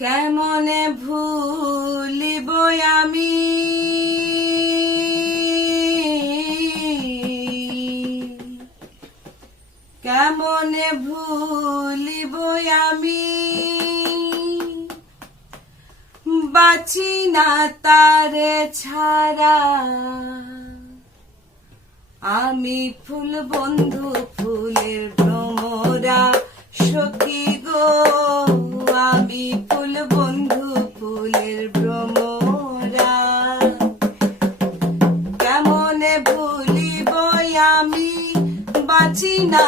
কেমনে ভুলিব আমি কেমনে ভুলিব আমি বাঁচি না তারে ছাড়া আমি ফুল বন্ধু ফুলের ভ্রমরা সখী গো আমি ফুল বন্ধু ফুলের ভ্রমরা কেমনে ভুলিব আমি বাঁচি না